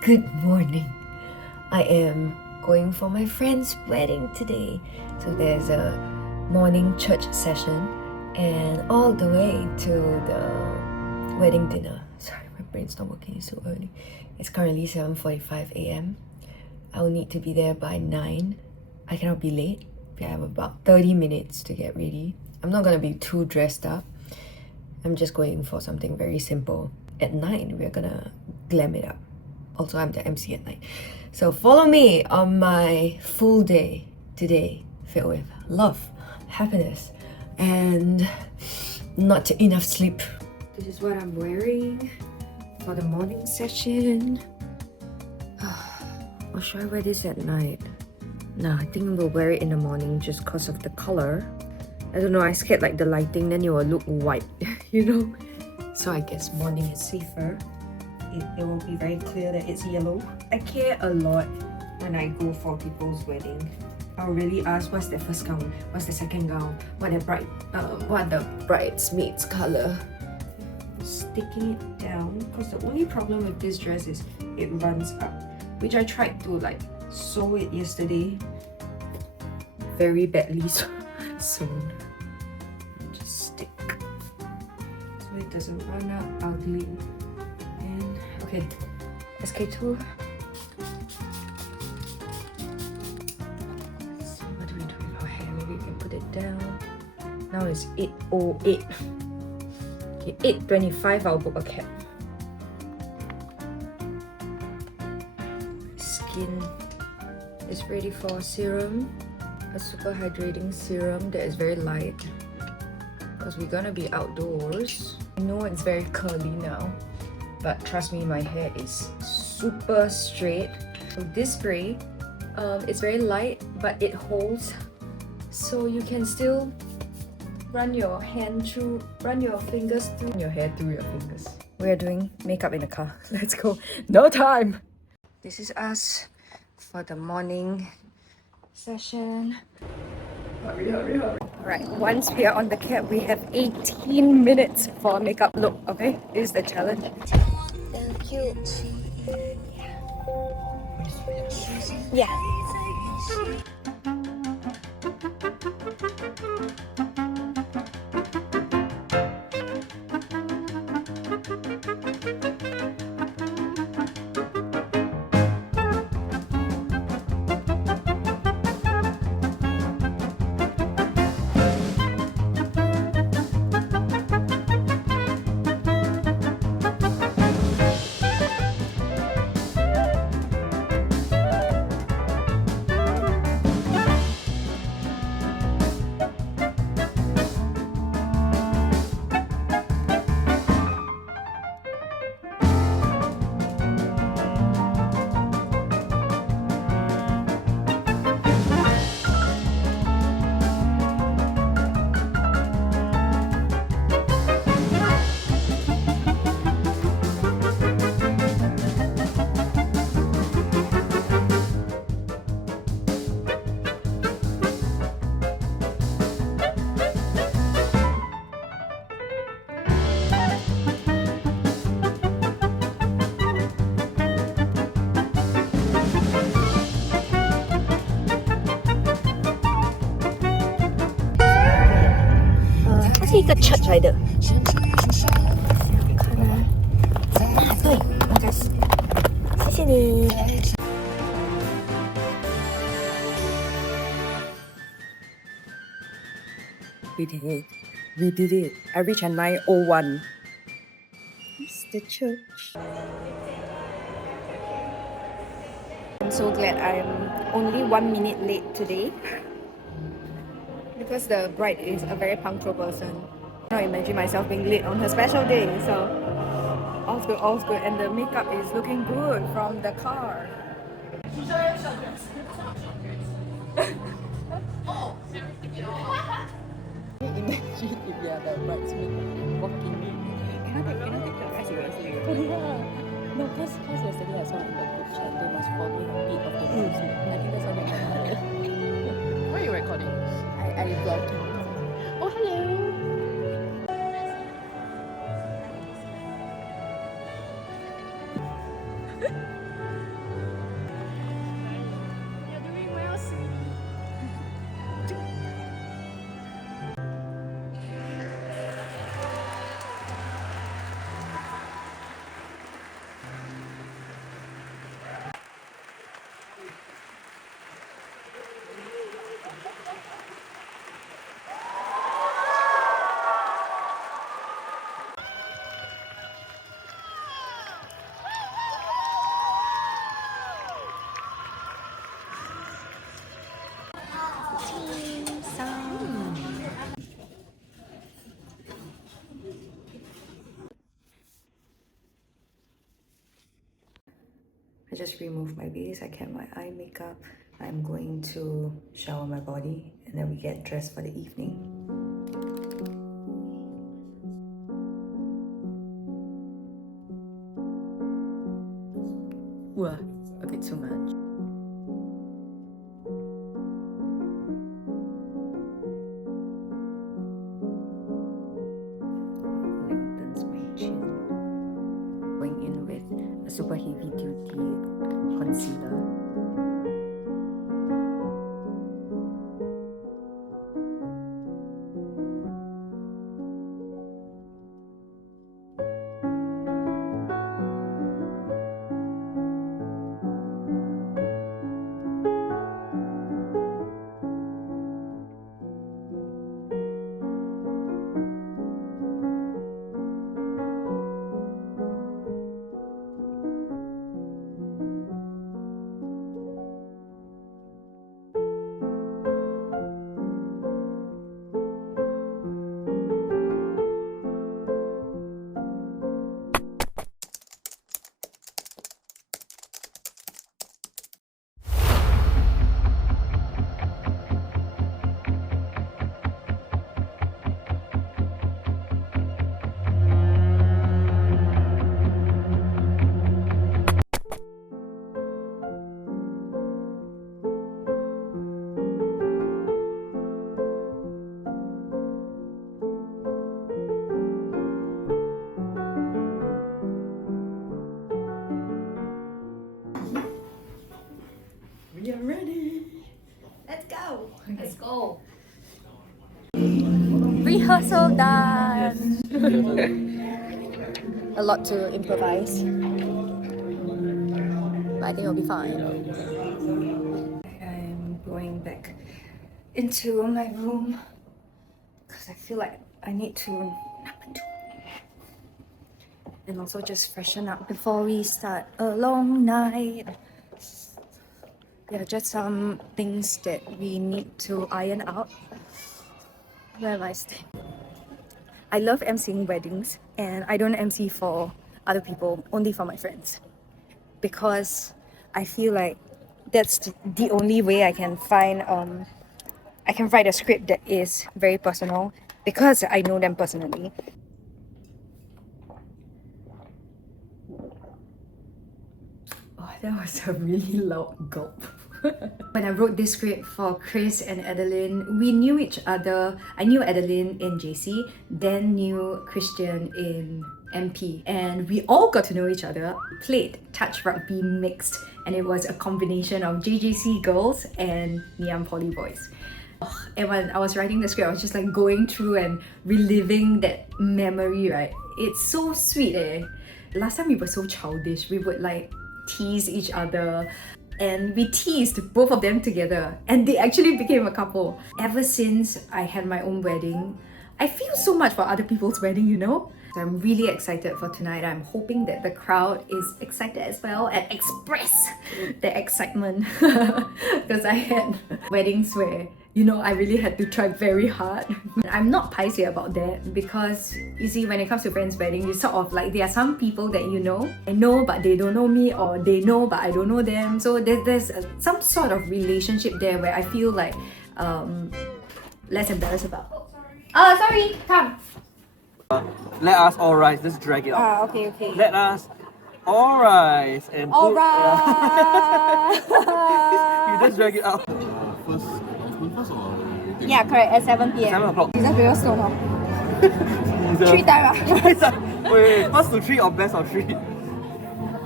Good morning. I am going for my friend's wedding today. So there's a morning church session and all the way to the wedding dinner. Sorry, my brain's not working so early. It's currently 7:45 a.m. I'll need to be there by 9. I cannot be late. I have about 30 minutes to get ready. I'm not gonna be too dressed up. I'm just going for something very simple. At 9, we're gonna glam it up. Also, I'm the MC at night. So follow me on my full day today, filled with love, happiness, and not enough sleep. This is what I'm wearing for the morning session. Or should I wear this at night? No, I think we'll wear it in the morning just because of the color. I don't know, I scared like the lighting, then it will look white, you know? So I guess morning is safer. It will be very clear that it's yellow. I care a lot when I go for people's wedding. I'll really ask what's their first gown, what's the second gown, what the bridesmaids color. Sticking it down because the only problem with this dress is it runs up, which I tried to like sew it yesterday very badly sewn. Just stick so it doesn't run up ugly. And okay, SK2. So what do we do with our hair? Maybe we can put it down. Now it's 8:08. Okay, 8:25 I'll book a cab. Skin is ready for a serum. A super hydrating serum that is very light because we're gonna be outdoors. I know it's very curly now, but trust me, my hair is super straight. So this spray, it's very light, but it holds, so you can still run your fingers through your hair through your fingers. We are doing makeup in the car. Let's go. No time. This is us for the morning session. Hurry. Alright, once we are on the cab, we have 18 minutes for a makeup look, okay? This is the challenge. Thank you. Yeah. It's a church 来的。看啊，对，应该是。谢谢你。We did it. We did it. I reached at 9:01. It's the church. I'm so glad I'm only 1 minute late today. Because the bride is a very punctual person. I imagine myself being late on her special day, so all's good. And the makeup is looking good from the car. Imagine if you are the bridesmaid walking in. Cannot take the car seriously. Yeah. No, because yesterday I saw in the group chat they must follow the beat of the bridesmaid. I think that's what they call. Why are you recording? I vlogged. Oh, hello. Team sound. I just removed my base, I kept my eye makeup. I'm going to shower my body and then we get dressed for the evening. Wow, a bit too much. Lengthens my chin. Going in with a super heavy duty concealer. We are ready. Let's go. Let's go. Rehearsal done. A lot to improvise, but I think it'll be fine. I'm going back into my room because I feel like I need to and also just freshen up before we start a long night. Yeah, just some things that we need to iron out. Where am I staying? I love emceeing weddings, and I don't MC for other people, only for my friends. Because I feel like that's the only way I can find, I can write a script that is very personal because I know them personally. Oh, that was a really loud gulp. When I wrote this script for Chris and Adeline, we knew each other. I knew Adeline in JC, then knew Christian in MP, and we all got to know each other. Played touch rugby mixed, and it was a combination of JJC girls and Niam Poly boys. And when I was writing the script, I was just like going through and reliving that memory, right? It's so sweet eh. Last time we were so childish, we would like tease each other. And we teased both of them together, and they actually became a couple. Ever since I had my own wedding, I feel so much for other people's wedding, you know? So I'm really excited for tonight. I'm hoping that the crowd is excited as well and express their excitement. Because I had weddings where, you know, I really had to try very hard. I'm not paiseh about that because, you see, when it comes to friends' wedding, you sort of like, there are some people that you know, I know but they don't know me, or they know but I don't know them. So there's some sort of relationship there where I feel like less embarrassed about. Oh, sorry, come. Let us all rise. Let's drag it out. Okay. Let us all rise and All right. you just drag it out. First or Yeah, correct. At 7 p.m. 7 o'clock. You just very slow now. 3 times. Wait, first to 3 or best of 3?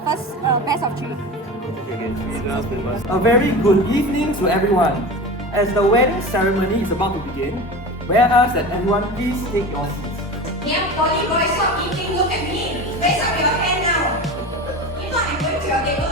First, best of 3. A very good evening to everyone. As the wedding ceremony is about to begin, may I ask that everyone please take your seats. Yeah, Polly boys, stop eating. Look at me. Raise up your hand now. If not, I'm going to your table